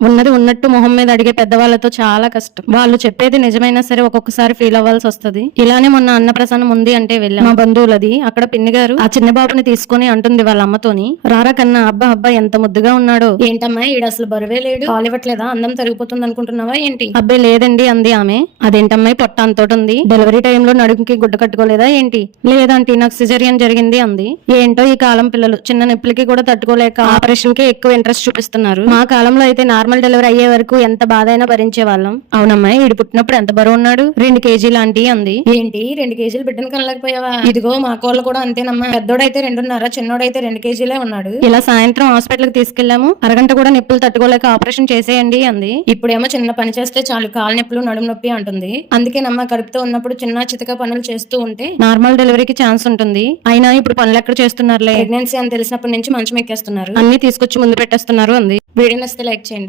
ఉన్నది ఉన్నట్టు మొహం మీద అడిగే పెద్దవాళ్ళతో చాలా కష్టం. వాళ్ళు చెప్పేది నిజమైనా సరే ఒక్కొక్కసారి ఫీల్ అవ్వాల్సి వస్తది. ఇలానే మొన్న అన్నప్రసన్నం ఉంది అంటే వెళ్ళాం. మా బంధువులది. అక్కడ పిన్ని గారు ఆ చిన్న బాబుని తీసుకొని అంటుంది వాళ్ళ అమ్మతోని రారా కన్నా అబ్బా అబ్బా ఎంత ముద్దుగా ఉన్నాడో. ఏంటమ్మా ఈడు అసలు బరువే లేడు. కాలు ఇవ్వట్లేదా అందం తరిగిపోతుంది అనుకుంటున్నావా ఏంటి? అబ్బాయి లేదండి అంది ఆమె. అదేంటమ్మాయి పొట్ట అంతోటి ఉంది. డెలివరీ టైంలో నడుముకి గుడ్డ కట్టుకోలేదా ఏంటి? లేదంటే నాకు సిజరియన్ జరిగింది అంది. ఏంటో ఈ కాలం పిల్లలు చిన్న నొప్పులకి కూడా తట్టుకోలేక ఆపరేషన్కి ఎక్కువ ఇంట్రెస్ట్ చూపిస్తున్నారు. మా కాలంలో అయితే నార్మల్ డెలివరీ అయ్యే వరకు ఎంత బాధ అయినా భరించే వాళ్ళం. అవునమ్మాయి వీడు పుట్టినప్పుడు ఎంత బరువు ఉన్నాడు? రెండు కేజీలు ఆంటీ అంది. ఏంటి రెండు కేజీలు బిడ్డను కనలేకపోయావా? ఇదిగో మా కోళ్ళు కూడా అంతేనమ్మా. పెద్దోడైతే రెండున్నర చిన్నోడైతే రెండు కేజీలే ఉన్నాడు. ఇలా సాయంత్రం హాస్పిటల్కి తీసుకెళ్ళాము అరగంట కూడా నొప్పులు తట్టుకోలేక ఆపరేషన్ చేసేయండి అంది. ఇప్పుడేమో చిన్న పని చేస్తే చాలు కాలు నొప్పులు నడుము నొప్పి అంటుంది. అందుకేనమ్మా కడుపుతో ఉన్నప్పుడు చిన్న చితక పనులు చేస్తూ ఉంటే. నార్మల్ డెలివరీకి ఛాన్స్ ఉంటుంది. అయినా ఇప్పుడు పనులు ఎక్కడ చేస్తున్నారులే? ప్రెగ్నెన్సీ అని తెలిసినప్పటి నుంచి మంచం ఎక్కేస్తున్నారు. అన్ని తీసుకొచ్చి ముందు పెట్టేస్తున్నారు అంది. వీడియో నచ్చితే లైక్ చేయండి.